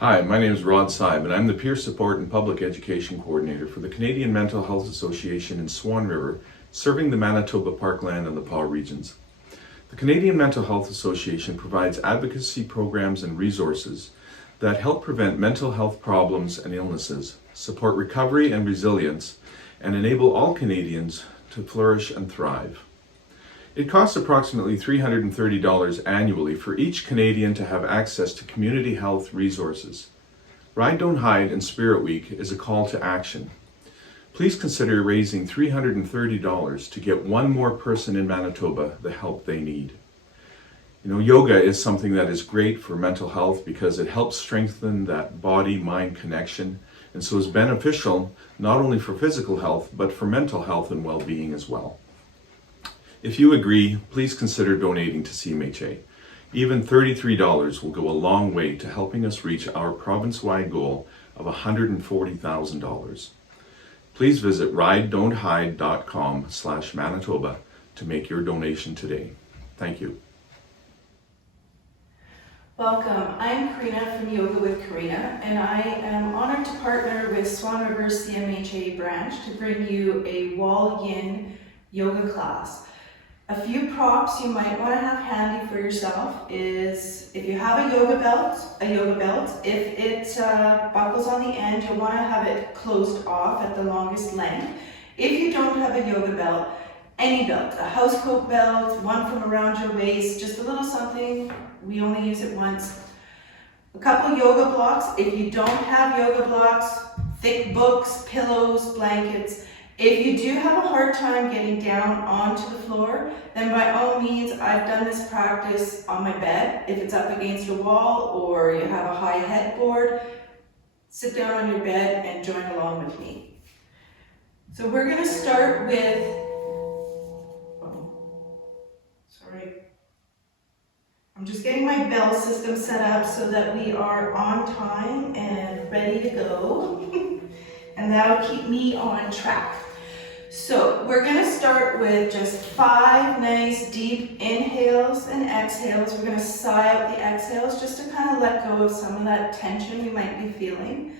Hi, my name is Rod Seib, and I'm the Peer Support and Public Education Coordinator for the Canadian Mental Health Association in Swan River, serving the Manitoba, Parkland, and the PAW regions. The Canadian Mental Health Association provides advocacy programs and resources that help prevent mental health problems and illnesses, support recovery and resilience, and enable all Canadians to flourish and thrive. It costs approximately $330 annually for each Canadian to have access to community health resources. Ride, Don't Hide and Spirit Week is a call to action. Please consider raising $330 to get one more person in Manitoba the help they need. Yoga is something that is great for mental health because it helps strengthen that body-mind connection, and so is beneficial not only for physical health, but for mental health and well-being as well. If you agree, please consider donating to CMHA. Even $33 will go a long way to helping us reach our province-wide goal of $140,000. Please visit ridedon'thide.com/Manitoba to make your donation today. Thank you. Welcome, I'm Corinna from Yoga with Corinna, and I am honored to partner with Swan River's CMHA branch to bring you a wall yin yoga class. A few props you might want to have handy for yourself is if you have a yoga belt. If it buckles on the end, you'll want to have it closed off at the longest length. If you don't have a yoga belt, any belt, a housecoat belt, one from around your waist, just a little something, we only use it once. A couple yoga blocks. If you don't have yoga blocks, thick books, pillows, blankets. If you do have a hard time getting down onto the floor, then by all means, I've done this practice on my bed. If it's up against a wall or you have a high headboard, sit down on your bed and join along with me. So we're going to start with, I'm just getting my bell system set up so that we are on time and ready to go. And that'll keep me on track. So we're going to start with just 5 nice deep inhales and exhales. We're going to sigh out the exhales just to kind of let go of some of that tension we might be feeling.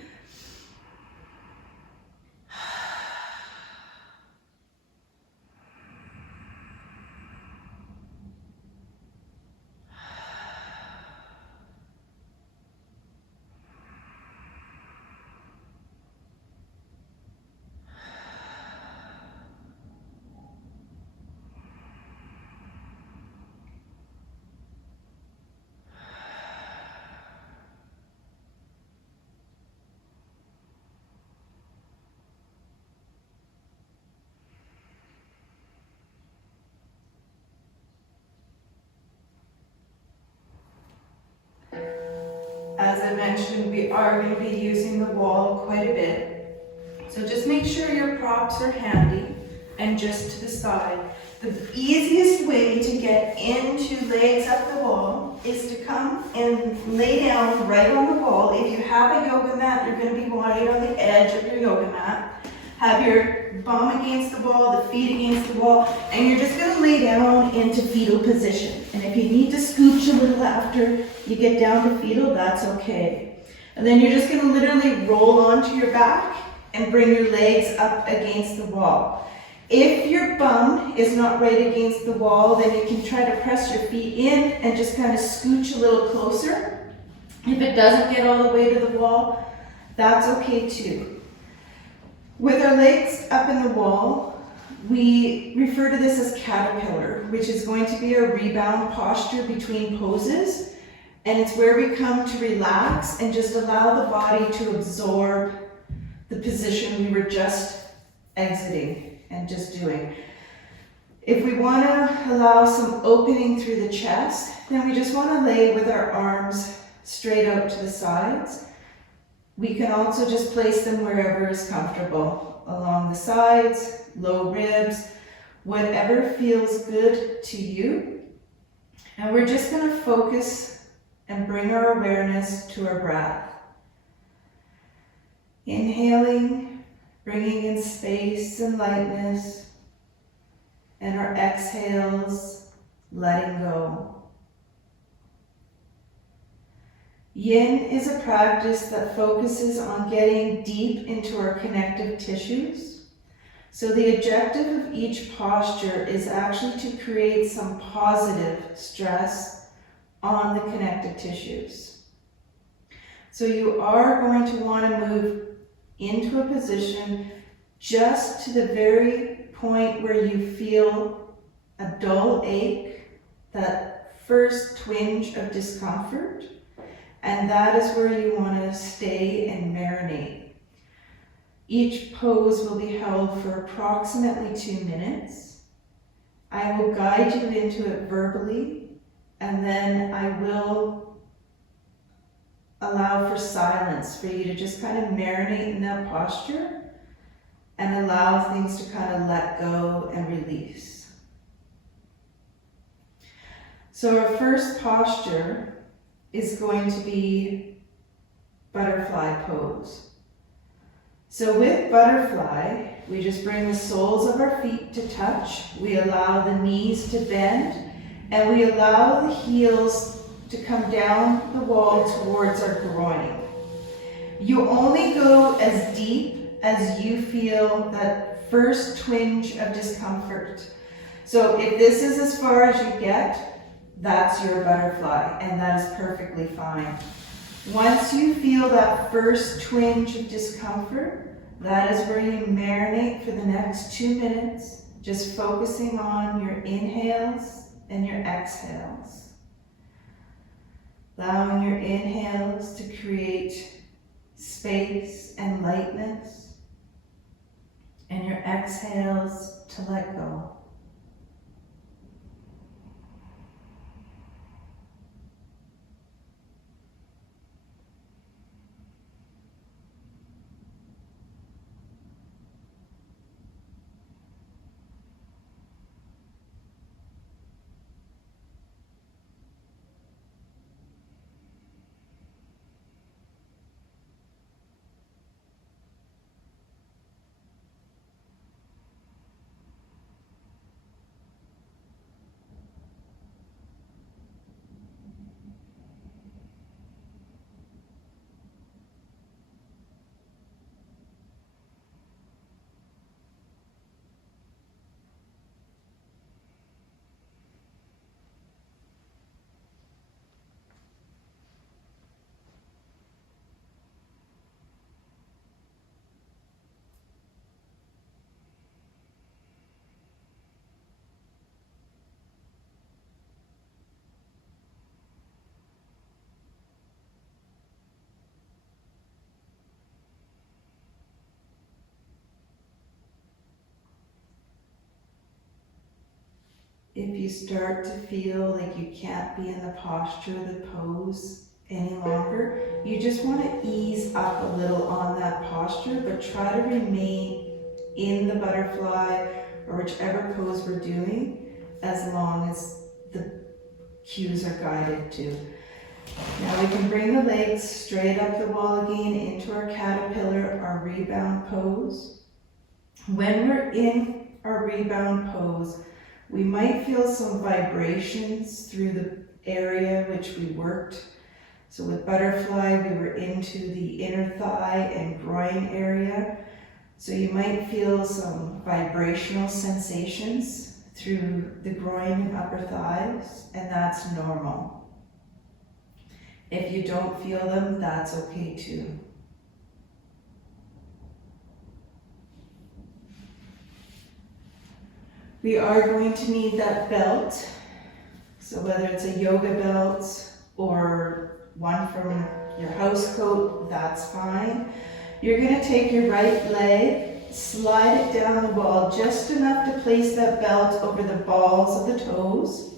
As I mentioned, we are going to be using the wall quite a bit. So just make sure your props are handy and just to the side. The easiest way to get into legs up the wall is to come and lay down right on the wall. If you have a yoga mat, you're going to be right on the edge of your yoga mat. Have your bum against the wall, the feet against the wall, and you're just going to lay down into fetal position. And if you need to scooch a little after you get down to fetal, that's okay. And then you're just going to literally roll onto your back and bring your legs up against the wall. If your bum is not right against the wall, then you can try to press your feet in and just kind of scooch a little closer. If it doesn't get all the way to the wall, that's okay too. With our legs up in the wall, we refer to this as caterpillar, which is going to be a rebound posture between poses. And it's where we come to relax and just allow the body to absorb the position we were just exiting and just doing. If we want to allow some opening through the chest, then we just want to lay with our arms straight out to the sides. We can also just place them wherever is comfortable, along the sides, low ribs, whatever feels good to you. And we're just going to focus and bring our awareness to our breath. Inhaling, bringing in space and lightness, and our exhales, letting go. Yin is a practice that focuses on getting deep into our connective tissues. So the objective of each posture is actually to create some positive stress on the connective tissues. So you are going to want to move into a position just to the very point where you feel a dull ache, that first twinge of discomfort, and that is where you want to stay and marinate. Each pose will be held for approximately 2 minutes. I will guide you into it verbally, and then I will allow for silence for you to just kind of marinate in that posture and allow things to kind of let go and release. So our first posture is going to be butterfly pose. So with butterfly, we just bring the soles of our feet to touch. We allow the knees to bend, and we allow the heels to come down the wall towards our groin. You only go as deep as you feel that first twinge of discomfort. So if this is as far as you get, that's your butterfly, and that is perfectly fine. Once you feel that first twinge of discomfort, that is where you marinate for the next 2 minutes, just focusing on your inhales and your exhales. Allowing your inhales to create space and lightness, and your exhales to let go. If you start to feel like you can't be in the posture, the pose any longer, you just want to ease up a little on that posture, but try to remain in the butterfly or whichever pose we're doing as long as the cues are guided to. Now we can bring the legs straight up the wall again into our caterpillar, our rebound pose. When we're in our rebound pose, we might feel some vibrations through the area which we worked. So with butterfly, we were into the inner thigh and groin area. So you might feel some vibrational sensations through the groin and upper thighs, and that's normal. If you don't feel them, that's okay too. We are going to need that belt. So whether it's a yoga belt or one from your house coat, that's fine. You're going to take your right leg, slide it down the wall just enough to place that belt over the balls of the toes.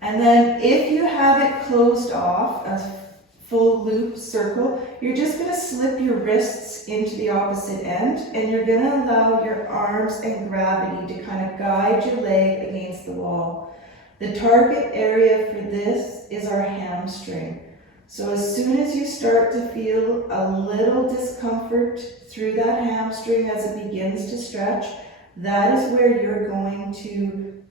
And then if you have it closed off, a full loop circle, you're just going to slip your wrists into the opposite end, and you're going to allow your arms and gravity to kind of guide your leg against the wall. The target area for this is our hamstring. So as soon as you start to feel a little discomfort through that hamstring as it begins to stretch, that is where you're going to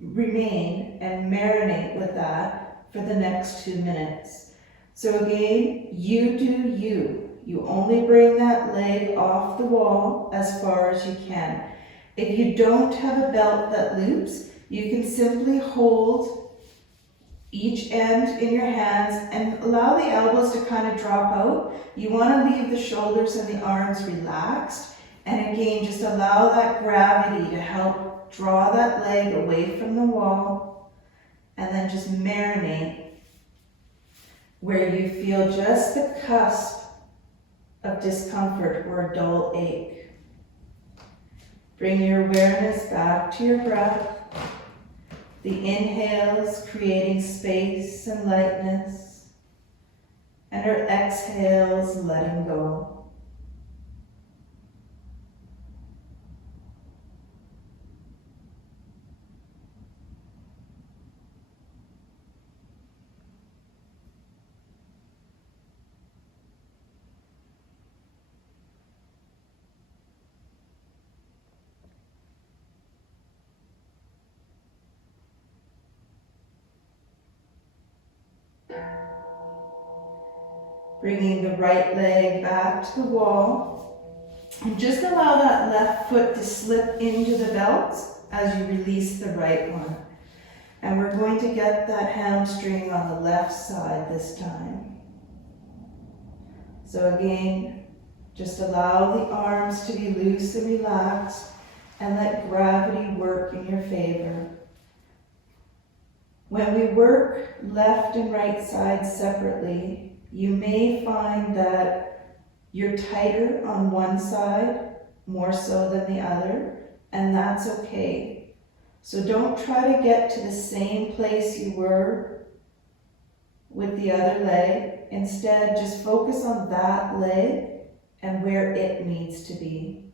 remain and marinate with that for the next 2 minutes. So again, you do you. You only bring that leg off the wall as far as you can. If you don't have a belt that loops, you can simply hold each end in your hands and allow the elbows to kind of drop out. You want to leave the shoulders and the arms relaxed. And again, just allow that gravity to help draw that leg away from the wall. And then just marinate where you feel just the cusp of discomfort or a dull ache. Bring your awareness back to your breath. The inhales creating space and lightness, and our exhales letting go. Bringing the right leg back to the wall. And just allow that left foot to slip into the belt as you release the right one. And we're going to get that hamstring on the left side this time. So again, just allow the arms to be loose and relaxed and let gravity work in your favor. When we work left and right sides separately, you may find that you're tighter on one side more so than the other, and that's okay. So don't try to get to the same place you were with the other leg. Instead, just focus on that leg and where it needs to be.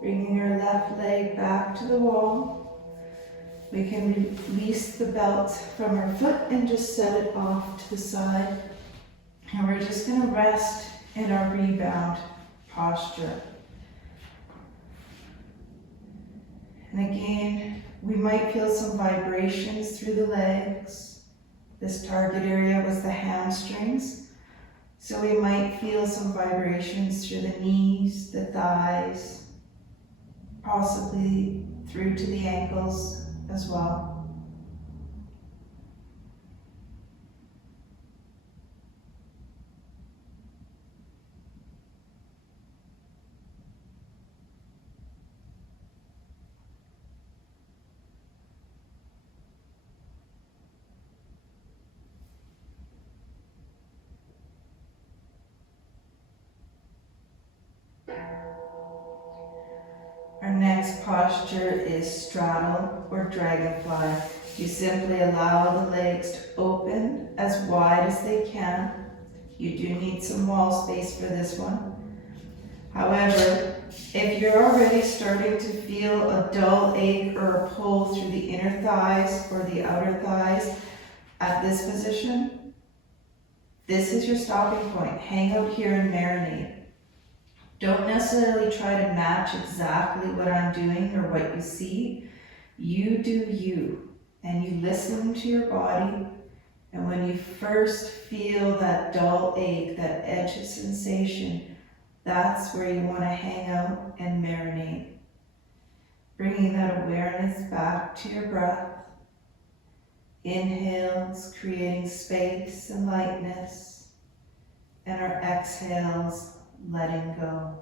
Bringing your left leg back to the wall. We can release the belt from our foot and just set it off to the side. And we're just going to rest in our rebound posture. And again, we might feel some vibrations through the legs. This target area was the hamstrings. So we might feel some vibrations through the knees, the thighs, possibly through to the ankles as well. Our next posture is straddle or dragonfly. You simply allow the legs to open as wide as they can. You do need some wall space for this one. However, if you're already starting to feel a dull ache or a pull through the inner thighs or the outer thighs at this position, this is your stopping point. Hang out here and marinate. Don't necessarily try to match exactly what I'm doing or what you see. You do you, and you listen to your body. And when you first feel that dull ache, that edge of sensation, that's where you want to hang out and marinate. Bringing that awareness back to your breath. Inhales, creating space and lightness, and our exhales, letting go.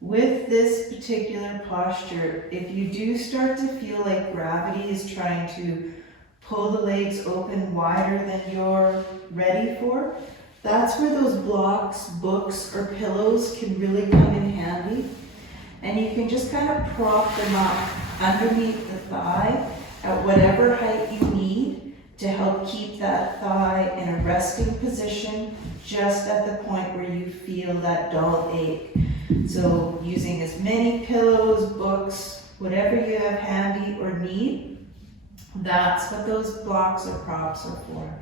With this particular posture, if you do start to feel like gravity is trying to pull the legs open wider than you're ready for, that's where those blocks, books, or pillows can really come in handy. And you can just kind of prop them up underneath the thigh at whatever height you need to help keep that thigh in a resting position just at the point where you feel that dull ache. So using as many pillows, books, whatever you have handy or need, that's what those blocks or props are for.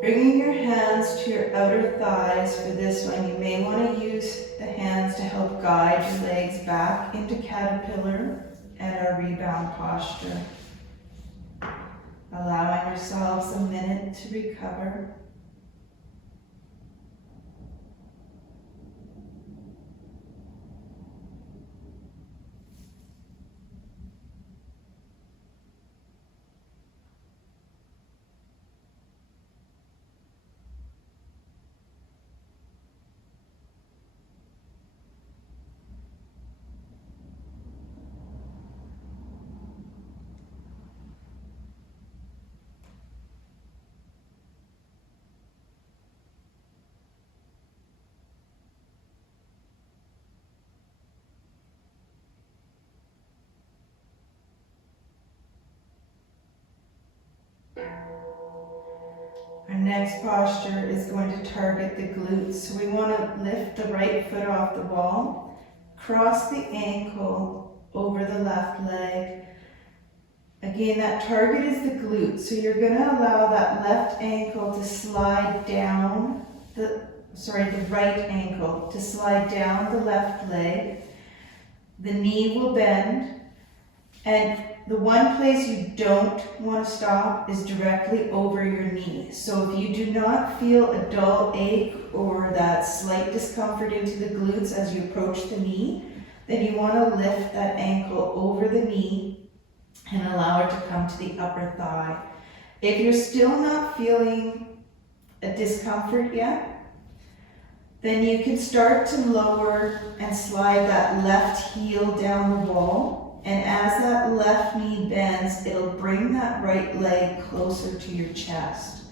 Bringing your hands to your outer thighs for this one, you may want to use the hands to help guide your legs back into caterpillar and our rebound posture. Allowing yourselves a minute to recover. Our next posture is going to target the glutes. So we want to lift the right foot off the wall, cross the ankle over the left leg. Again, that target is the glute. So you're going to allow that left ankle to slide down, the right ankle to slide down the left leg. The knee will bend, and the one place you don't want to stop is directly over your knee. So if you do not feel a dull ache or that slight discomfort into the glutes as you approach the knee, then you want to lift that ankle over the knee and allow it to come to the upper thigh. If you're still not feeling a discomfort yet, then you can start to lower and slide that left heel down the wall. And as that left knee bends, it'll bring that right leg closer to your chest.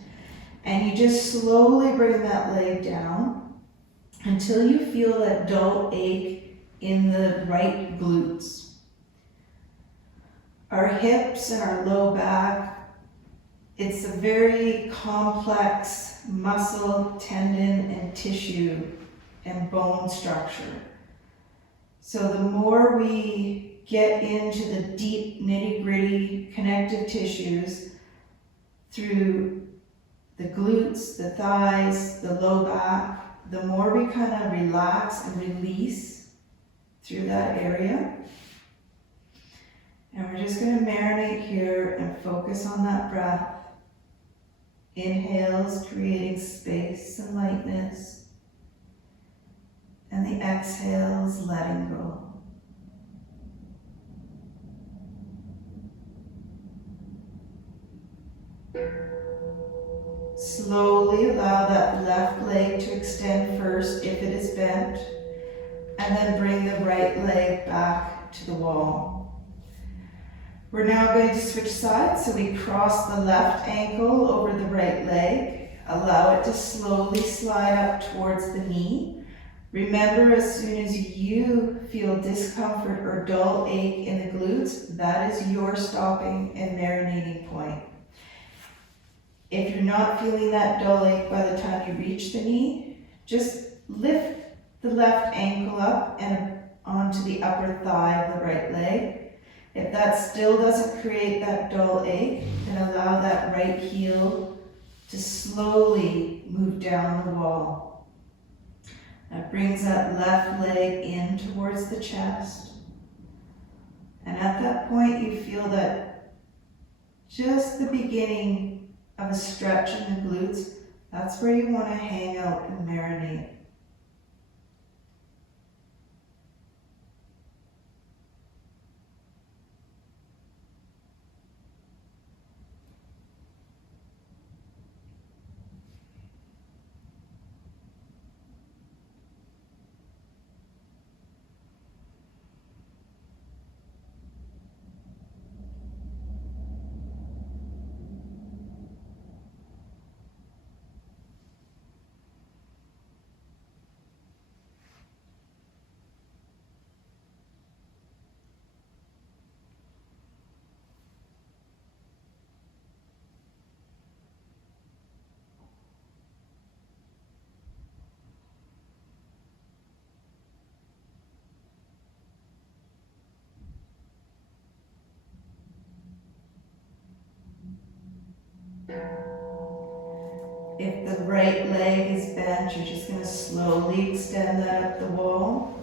And you just slowly bring that leg down until you feel that dull ache in the right glutes. Our hips and our low back, it's a very complex muscle, tendon, and tissue and bone structure. So the more we get into the deep nitty-gritty connective tissues through the glutes, the thighs, the low back, the more we kind of relax and release through that area. And we're just going to marinate here and focus on that breath. Inhales, creating space and lightness. And the exhales, letting go. Slowly allow that left leg to extend first if it is bent, and then bring the right leg back to the wall. We're now going to switch sides, so we cross the left ankle over the right leg, allow it to slowly slide up towards the knee. Remember, as soon as you feel discomfort or dull ache in the glutes, that is your stopping and marinating point. If you're not feeling that dull ache by the time you reach the knee, just lift the left ankle up and onto the upper thigh of the right leg. If that still doesn't create that dull ache, then allow that right heel to slowly move down the wall. That brings that left leg in towards the chest. And at that point, you feel that just the beginning of a stretch in the glutes, that's where you want to hang out and marinate. If the right leg is bent, you're just going to slowly extend that up the wall,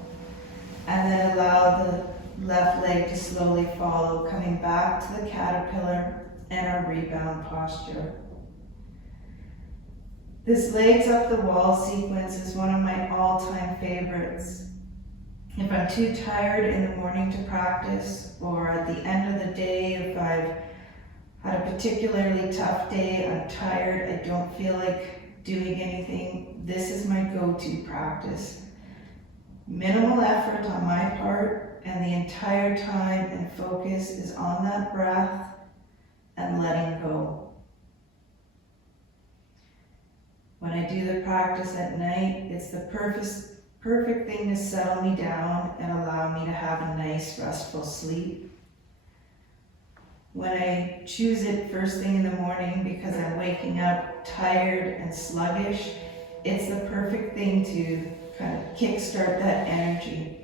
and then allow the left leg to slowly follow, coming back to the caterpillar and our rebound posture. This legs up the wall sequence is one of my all-time favorites. If I'm too tired in the morning to practice, or at the end of the day, if I've had a particularly tough day, I'm tired, I don't feel like doing anything, this is my go-to practice. Minimal effort on my part, and the entire time and focus is on that breath and letting go. When I do the practice at night, it's the perfect thing to settle me down and allow me to have a nice, restful sleep. When I choose it first thing in the morning because I'm waking up tired and sluggish, it's the perfect thing to kind of kickstart that energy.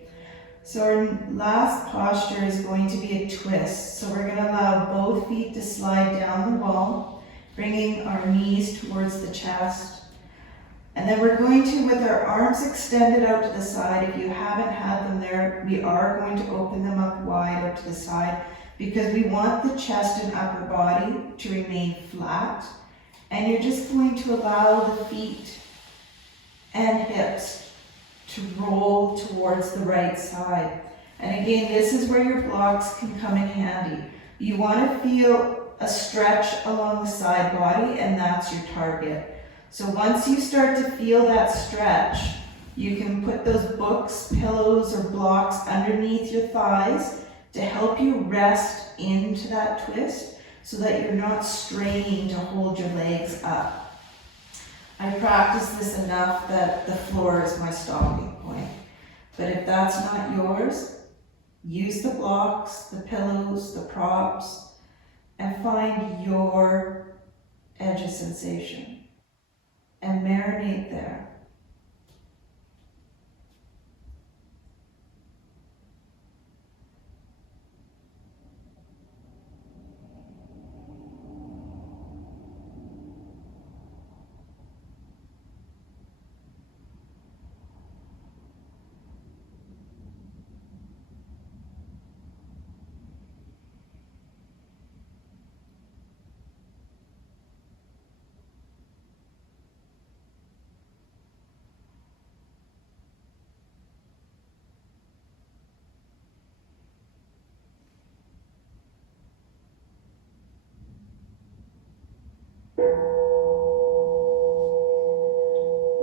So our last posture is going to be a twist. So we're going to allow both feet to slide down the wall, bringing our knees towards the chest. And then we're going to, with our arms extended out to the side, if you haven't had them there, we are going to open them up wide out to the side, because we want the chest and upper body to remain flat. And you're just going to allow the feet and hips to roll towards the right side. And again, this is where your blocks can come in handy. You want to feel a stretch along the side body, and that's your target. So once you start to feel that stretch, you can put those books, pillows, or blocks underneath your thighs to help you rest into that twist so that you're not straining to hold your legs up. I practice this enough that the floor is my stopping point. But if that's not yours, use the blocks, the pillows, the props, and find your edge of sensation and marinate there.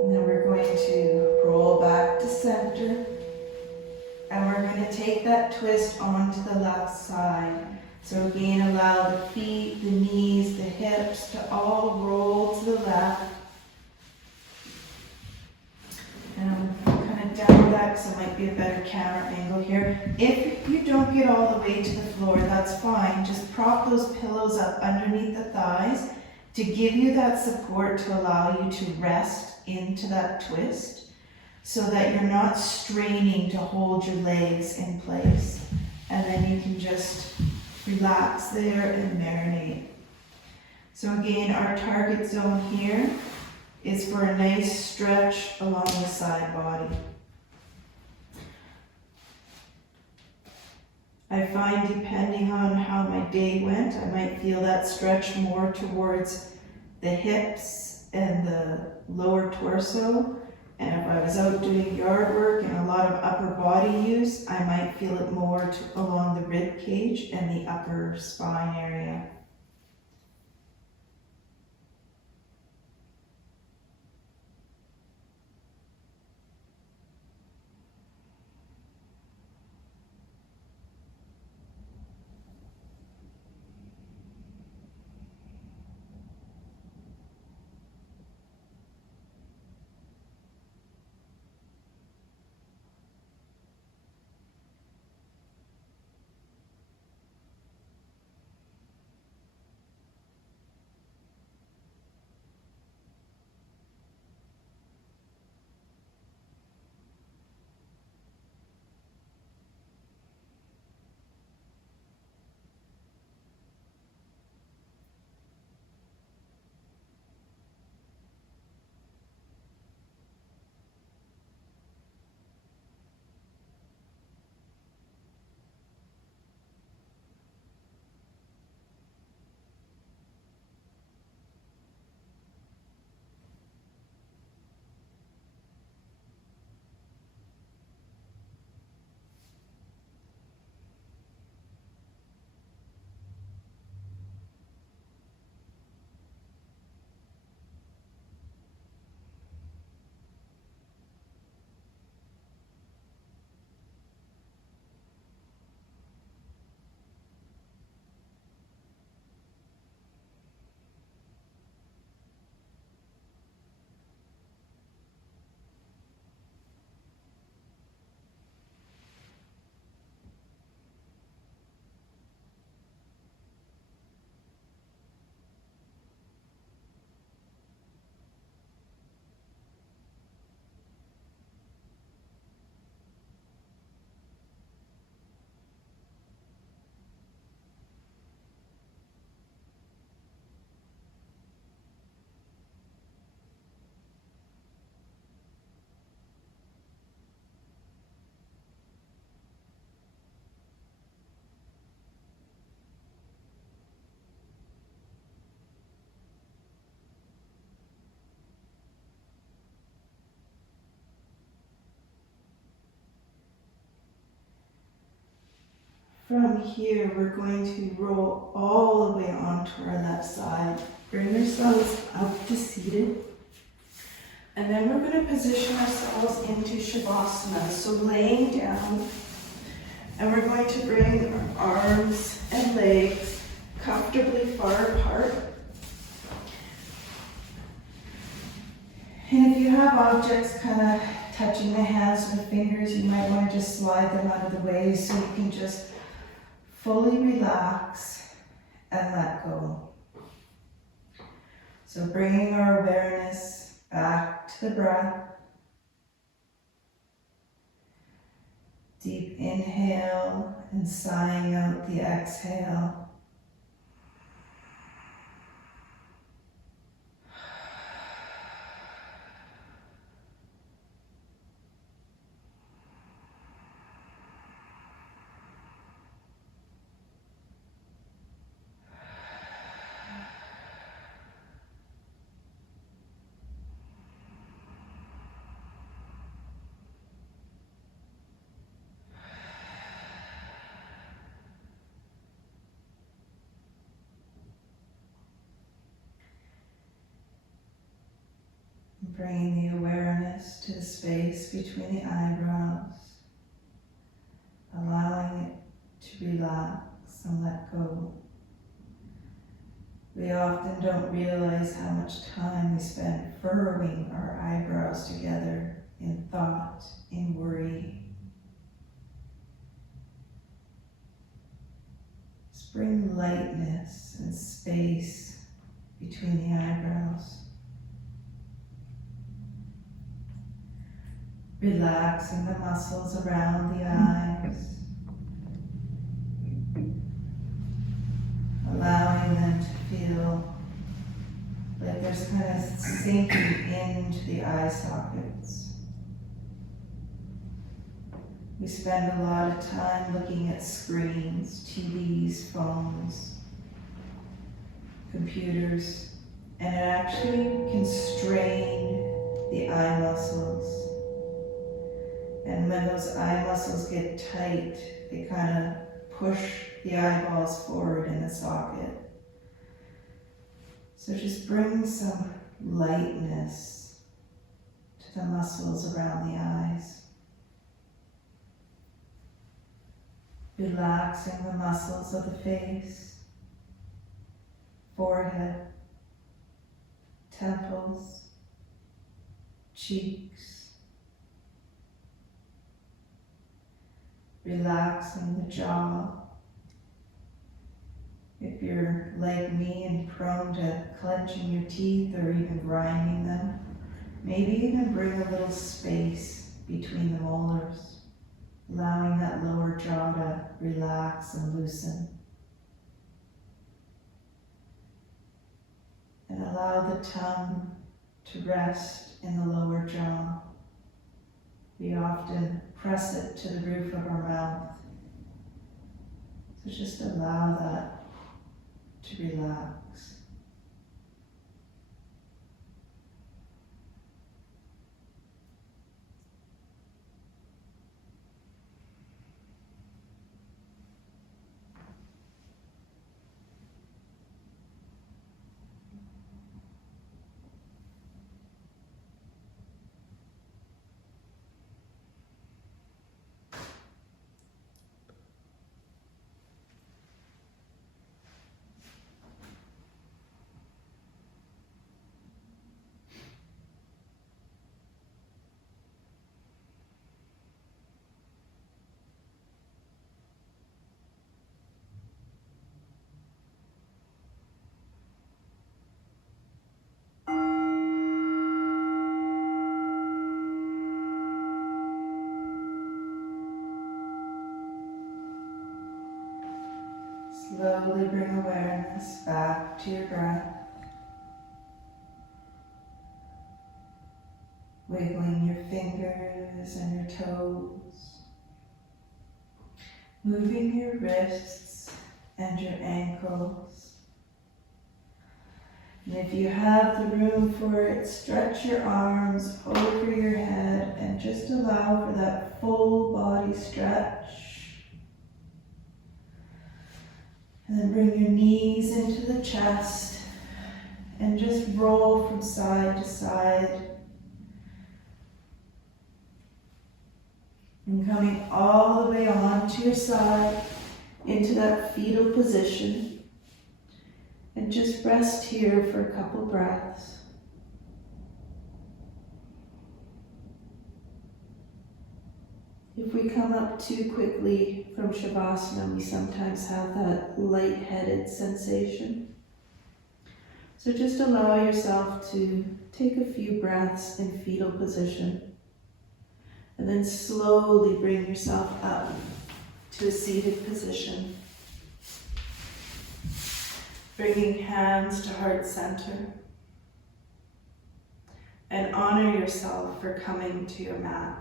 And then we're going to roll back to center, and we're going to take that twist onto the left side. So again, allow the feet, the knees, the hips to all roll to the left. And I'm kind of down that because it might be a better camera angle here. If you don't get all the way to the floor, that's fine. Just prop those pillows up underneath the thighs to give you that support to allow you to rest into that twist so that you're not straining to hold your legs in place. and then you can just relax there and marinate. So again, our target zone here is for a nice stretch along the side body. I find depending on how my day went, I might feel that stretch more towards the hips and the lower torso. And if I was out doing yard work and a lot of upper body use, I might feel it more along the rib cage and the upper spine area. From here, we're going to roll all the way onto our left side. Bring yourselves up to seated. And then we're going to position ourselves into Shavasana. So laying down, and we're going to bring our arms and legs comfortably far apart. And if you have objects kind of touching the hands or the fingers, you might want to just slide them out of the way so you can just fully relax and let go. So bringing our awareness back to the breath. Deep inhale and sighing out the exhale. Bringing the awareness to the space between the eyebrows, allowing it to relax and let go. We often don't realize how much time we spend furrowing our eyebrows together in thought, in worry. Just bring lightness and space between the eyebrows. Relaxing the muscles around the eyes. allowing them to feel like there's kind of sinking into the eye sockets. We spend a lot of time looking at screens, TVs, phones, computers, and it actually can strain the eye muscles. And when those eye muscles get tight, they kind of push the eyeballs forward in the socket. So just bring some lightness to the muscles around the eyes. Relaxing the muscles of the face, forehead, temples, cheeks. Relaxing the jaw. If you're like me and prone to clenching your teeth or even grinding them, maybe even bring a little space between the molars, allowing that lower jaw to relax and loosen. And allow the tongue to rest in the lower jaw. We often press it to the roof of our mouth. So just allow that to relax. Slowly bring awareness back to your breath. Wiggling your fingers and your toes. Moving your wrists and your ankles. And if you have the room for it, stretch your arms over your head and just allow for that full body stretch. And then bring your knees into the chest and just roll from side to side. And coming all the way onto your side into that fetal position. And just rest here for a couple breaths. If we come up too quickly from Shavasana, we sometimes have that lightheaded sensation. So just allow yourself to take a few breaths in fetal position. And then slowly bring yourself up to a seated position. Bringing hands to heart center. And honor yourself for coming to your mat.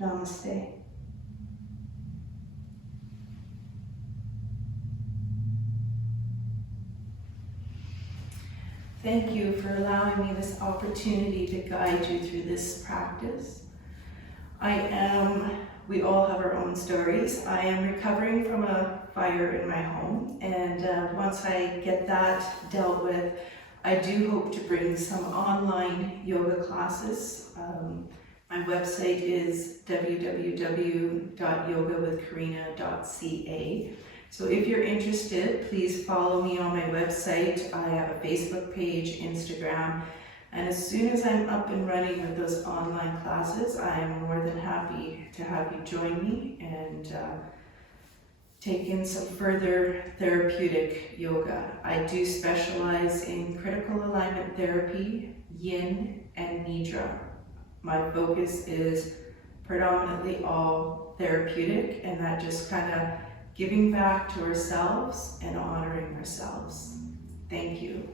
Namaste. Thank you for allowing me this opportunity to guide you through this practice. We all have our own stories. I am recovering from a fire in my home, and once I get that dealt with, I do hope to bring some online yoga classes. My website is www.yogawithcorinna.ca. So if you're interested, please follow me on my website. I have a Facebook page, Instagram, and as soon as I'm up and running with those online classes, I am more than happy to have you join me and take in some further therapeutic yoga. I do specialize in critical alignment therapy, yin, and nidra. My focus is predominantly all therapeutic, and that just kind of giving back to ourselves and honoring ourselves. Thank you.